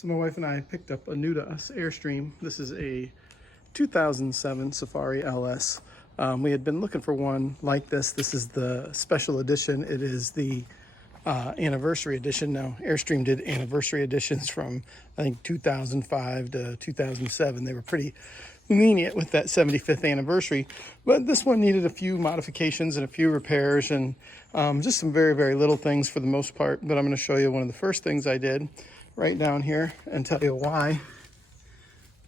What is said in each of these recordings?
So my wife and I picked up a new to us Airstream. This is a 2007 Safari LS. We had been looking for one like this. This is the special edition. It is the anniversary edition. Now, Airstream did anniversary editions from, I think, 2005 to 2007. They were pretty lenient with that 75th anniversary. But this one needed a few modifications and a few repairs and just some very, very little things for the most part. But I'm going to show you one of the first things I did right down here and tell you why.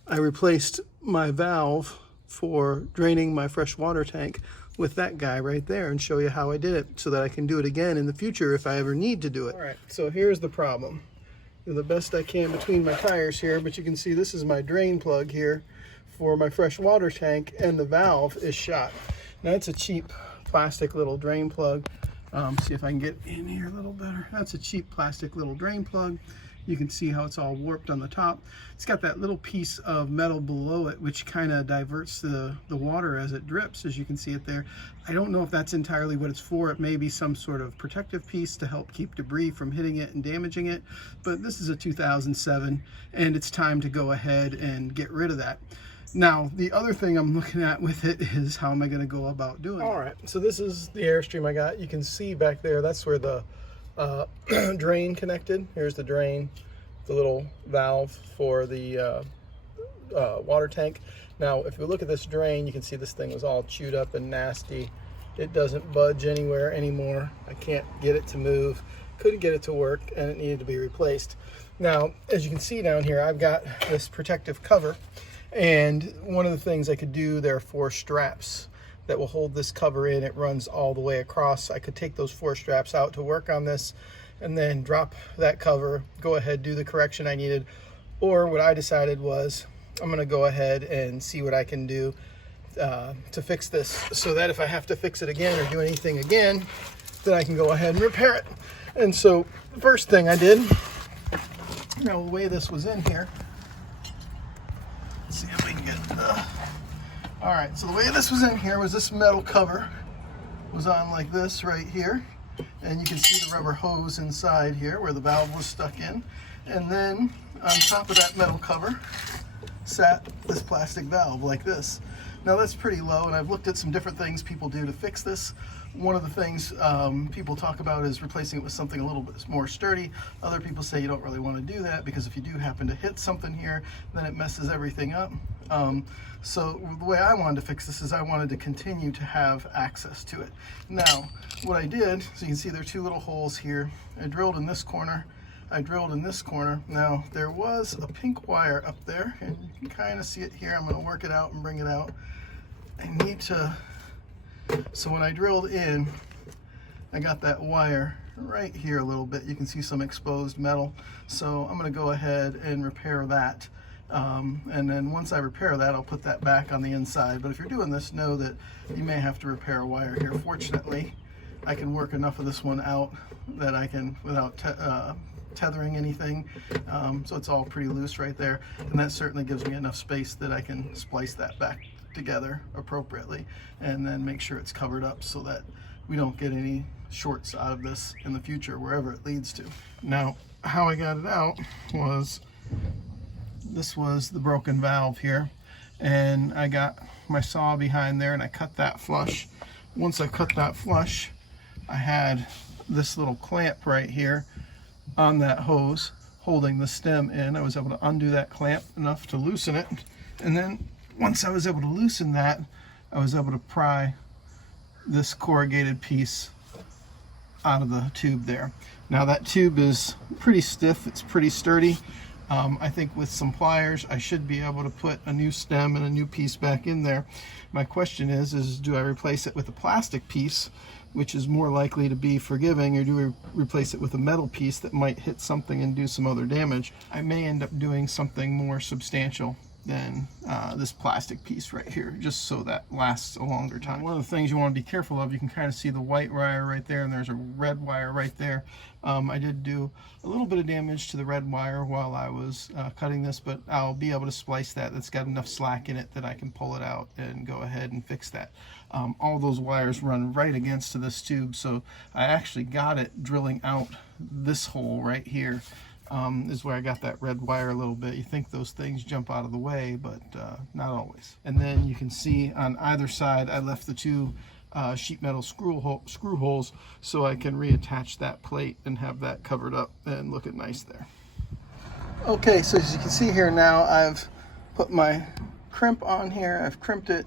I replaced my valve for draining my fresh water tank with that guy right there and show you how I did it so that I can do it again in the future if I ever need to do it. All right, so here's the problem. Do the best I can between my tires here, but you can see this is my drain plug here for my fresh water tank, and the valve is shot. Now it's a cheap plastic little drain plug. See if I can get in here a little better. That's a cheap plastic little drain plug. You can see how it's all warped on the top. It's got that little piece of metal below it which kind of diverts the water as it drips, as you can see it there. I don't know if that's entirely what it's for. It may be some sort of protective piece to help keep debris from hitting it and damaging it, but this is a 2007 and it's time to go ahead and get rid of that. Now, the other thing I'm looking at with it is how am I going to go about doing it. All right, so this is the Airstream I got. You can see back there, that's where the drain connected. Here's the drain, the little valve for the water tank. Now, if you look at this drain, you can see this thing was all chewed up and nasty. It doesn't budge anywhere anymore. I can't get it to move. Couldn't get it to work, and it needed to be replaced. Now, as you can see down here, I've got this protective cover, and one of the things I could do, there are 4 straps that will hold this cover in. It runs all the way across. I could take those 4 straps out to work on this and then drop that cover, go ahead, do the correction I needed. Or what I decided was I'm going to go ahead and see what I can do to fix this, so that if I have to fix it again or do anything again, then I can go ahead and repair it. And so the first thing I did, now the way this was in here, let's see if we can get all right, so the way this was in here was this metal cover was on like this right here, and you can see the rubber hose inside here where the valve was stuck in, and then on top of that metal cover sat this plastic valve like this. Now that's pretty low, and I've looked at some different things people do to fix this. One of the things people talk about is replacing it with something a little bit more sturdy. Other people say you don't really want to do that because if you do happen to hit something here, then it messes everything up. So the way I wanted to fix this is I wanted to continue to have access to it. Now, what I did, so you can see there are 2 little holes here. I drilled in this corner. I drilled in this corner. Now, there was a pink wire up there, and you can kind of see it here. I'm going to work it out and bring it out. I need to, so when I drilled in, I got that wire right here a little bit. You can see some exposed metal. So I'm going to go ahead and repair that. And then once I repair that, I'll put that back on the inside. But if you're doing this, know that you may have to repair a wire here. Fortunately, I can work enough of this one out that I can, without tethering anything. So it's all pretty loose right there. And that certainly gives me enough space that I can splice that back together appropriately and then make sure it's covered up so that we don't get any shorts out of this in the future, wherever it leads to. Now, how I got it out was, this was the broken valve here, and I got my saw behind there and I cut that flush. Once I cut that flush, I had this little clamp right here on that hose holding the stem in. I was able to undo that clamp enough to loosen it, and then once I was able to loosen that, I was able to pry this corrugated piece out of the tube there. Now that tube is pretty stiff, it's pretty sturdy. I think with some pliers I should be able to put a new stem and a new piece back in there. My question is do I replace it with a plastic piece, which is more likely to be forgiving, or do we replace it with a metal piece that might hit something and do some other damage? I may end up doing something more substantial than this plastic piece right here, just so that lasts a longer time. One of the things you want to be careful of, you can kind of see the white wire right there, and there's a red wire right there. I did do a little bit of damage to the red wire while I was cutting this, but I'll be able to splice that. That's got enough slack in it that I can pull it out and go ahead and fix that. All those wires run right against this tube, so I actually got it drilling out this hole right here is where I got that red wire a little bit. You think those things jump out of the way, but not always. And then you can see on either side I left the two sheet metal screw holes so I can reattach that plate and have that covered up and look nice there. Okay, so as you can see here now, I've put my crimp on here. I've crimped it.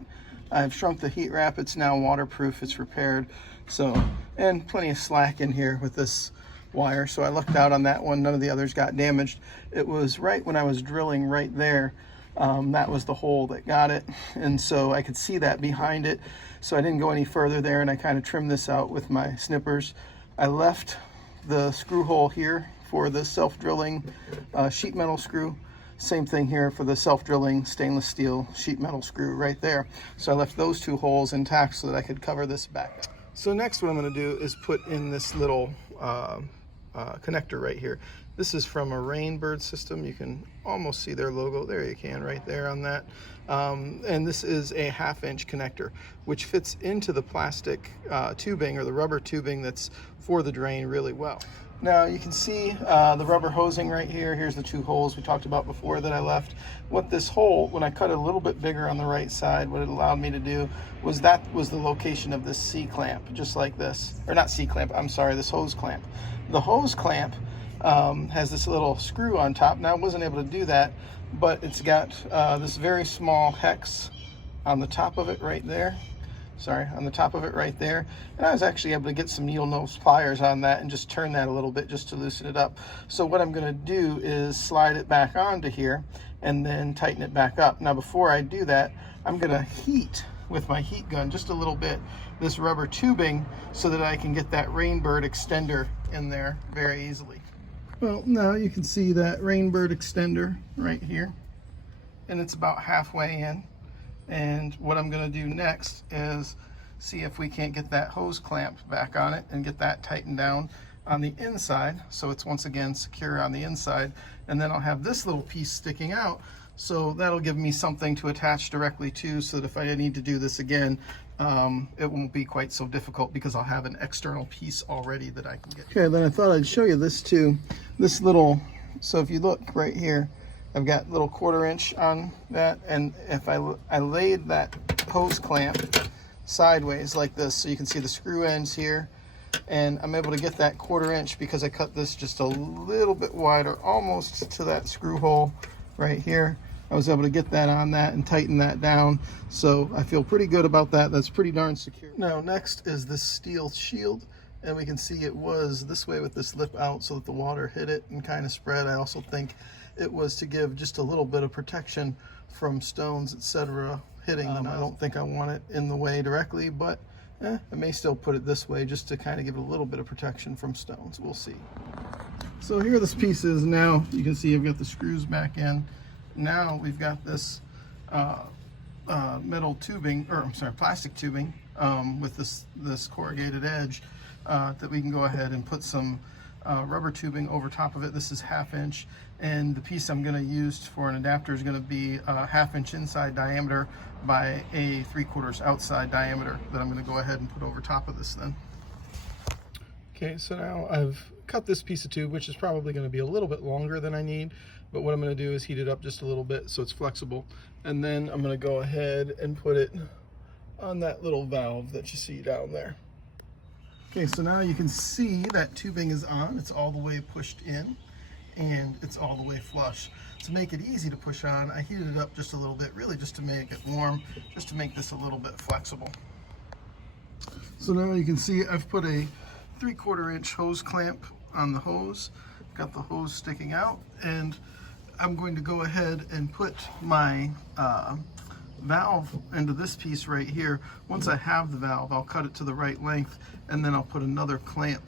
I've shrunk the heat wrap. It's now waterproof. It's repaired. So, and plenty of slack in here with this wire. So I lucked out on that one. None of the others got damaged. It was right when I was drilling right there. That was the hole that got it. And so I could see that behind it. So I didn't go any further there, and I kind of trimmed this out with my snippers. I left the screw hole here for the self-drilling sheet metal screw. Same thing here for the self-drilling stainless steel sheet metal screw right there. So I left those two holes intact so that I could cover this back. So next what I'm going to do is put in this little connector right here. This is from a Rainbird system. You can almost see their logo. There you can, right there on that. And this is a 1/2-inch connector, which fits into the plastic tubing or the rubber tubing that's for the drain really well. Now you can see the rubber hosing right here. Here's the two holes we talked about before that I left. What this hole, when I cut it a little bit bigger on the right side, what it allowed me to do was that was the location of this C-clamp, just like this. Or not C-clamp, I'm sorry, this hose clamp. The hose clamp has this little screw on top. Now I wasn't able to do that, but it's got this very small hex on the top of it right there. Sorry, on the top of it right there. And I was actually able to get some needle nose pliers on that and just turn that a little bit just to loosen it up. So what I'm going to do is slide it back onto here and then tighten it back up. Now before I do that, I'm going to heat with my heat gun just a little bit this rubber tubing so that I can get that Rainbird extender in there very easily. Well, now you can see that Rainbird extender right here, and it's about halfway in. And what I'm going to do next is see if we can't get that hose clamp back on it and get that tightened down on the inside so it's once again secure on the inside. And then I'll have this little piece sticking out, so that'll give me something to attach directly to, so that if I need to do this again, it won't be quite so difficult because I'll have an external piece already that I can get. Okay, then I thought I'd show you this too. This little, so if you look right here, I've got little 1/4 inch on that, and if I laid that hose clamp sideways like this, so you can see the screw ends here, and I'm able to get that 1/4 inch because I cut this just a little bit wider, almost to that screw hole right here. I was able to get that on that and tighten that down, so I feel pretty good about that. That's pretty darn secure. Now next is this steel shield, and we can see it was this way with this lip out so that the water hit it and kind of spread. I also think it was to give just a little bit of protection from stones, etc. hitting them. I don't think I want it in the way directly, but I may still put it this way just to kind of give it a little bit of protection from stones. We'll see. So here this piece is now. You can see I've got the screws back in. Now we've got this metal tubing, or I'm sorry, plastic tubing with this corrugated edge that we can go ahead and put some rubber tubing over top of it. This is 1/2 inch, and the piece I'm going to use for an adapter is going to be a 1/2 inch inside diameter by a 3/4 outside diameter that I'm going to go ahead and put over top of this then. Okay, so now I've cut this piece of tube, which is probably going to be a little bit longer than I need, but what I'm going to do is heat it up just a little bit so it's flexible, and then I'm going to go ahead and put it on that little valve that you see down there. Okay, so now you can see that tubing is on. It's all the way pushed in, and it's all the way flush. To make it easy to push on, I heated it up just a little bit, really just to make it warm, just to make this a little bit flexible. So now you can see I've put a 3/4 inch hose clamp on the hose. Got the hose sticking out, and I'm going to go ahead and put my valve into this piece right here. Once I have the valve, I'll cut it to the right length, and then I'll put another clamp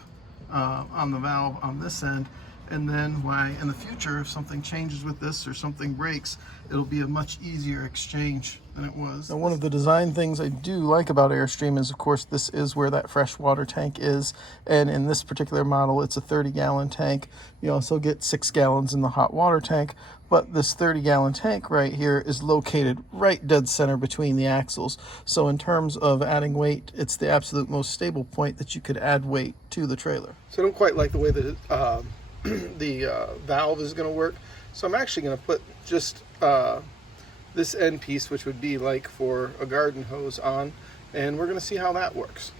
on the valve on this end, and then in the future, if something changes with this or something breaks, it'll be a much easier exchange than it was. Now, one of the design things I do like about Airstream is, of course, this is where that fresh water tank is, and in this particular model, it's a 30-gallon tank. You also get 6 gallons in the hot water tank, but this 30-gallon tank right here is located right dead center between the axles. So in terms of adding weight, it's the absolute most stable point that you could add weight to the trailer. So I don't quite like the way that the valve is going to work. So I'm actually going to put just this end piece, which would be like for a garden hose, on, and we're going to see how that works.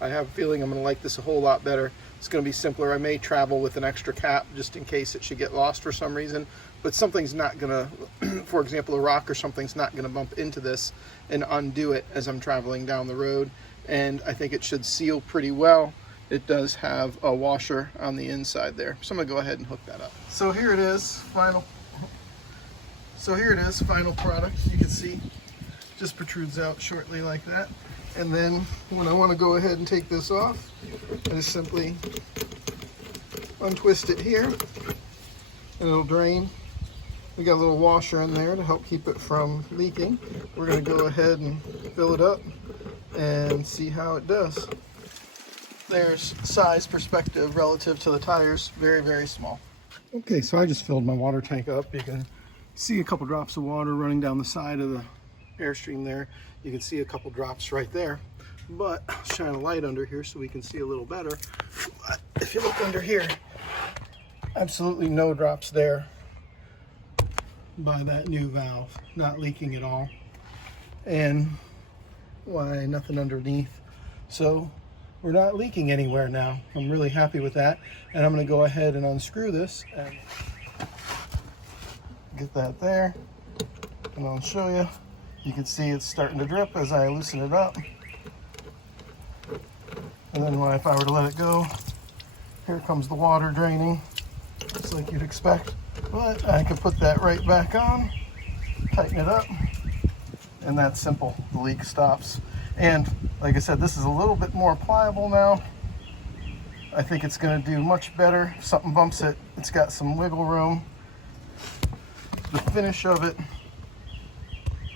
I have a feeling I'm going to like this a whole lot better. It's going to be simpler. I may travel with an extra cap just in case it should get lost for some reason, but something's not going to, for example, a rock or something's not going to bump into this and undo it as I'm traveling down the road. And I think it should seal pretty well. It does have a washer on the inside there, so I'm going to go ahead and hook that up. So here it is, final product. You can see just protrudes out shortly like that. And then when I want to go ahead and take this off, I just simply untwist it here and it'll drain. We got a little washer in there to help keep it from leaking. We're going to go ahead and fill it up and see how it does. There's size perspective relative to the tires, very, very small. Okay, so I just filled my water tank up. You can see a couple drops of water running down the side of the Airstream there. You can see a couple drops right there, but I'll shine a light under here so we can see a little better. But if you look under here, absolutely no drops there by that new valve, not leaking at all. And why, nothing underneath. So we're not leaking anywhere now. I'm really happy with that. And I'm going to go ahead and unscrew this and get that there. And I'll show you. You can see it's starting to drip as I loosen it up. And then if I were to let it go, here comes the water draining, just like you'd expect. But I can put that right back on, tighten it up, and that's simple. The leak stops. And like I said, this is a little bit more pliable now. I think it's going to do much better. If something bumps it, it's got some wiggle room. The finish of it,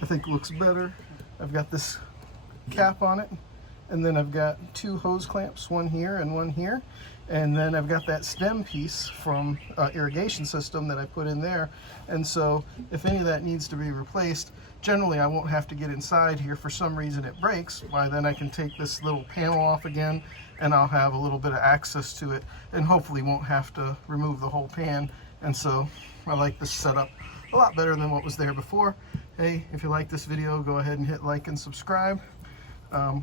I think, looks better. I've got this cap on it, and then I've got two hose clamps, one here and one here, and then I've got that stem piece from irrigation system that I put in there. And so if any of that needs to be replaced, generally I won't have to get inside here. For some reason it breaks, why then I can take this little panel off again and I'll have a little bit of access to it, and hopefully won't have to remove the whole pan. And so I like this setup a lot better than what was there before. Hey, if you like this video, go ahead and hit like and subscribe.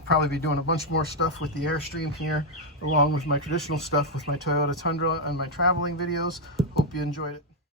Probably be doing a bunch more stuff with the Airstream here, along with my traditional stuff with my Toyota Tundra and my traveling videos. Hope you enjoyed it.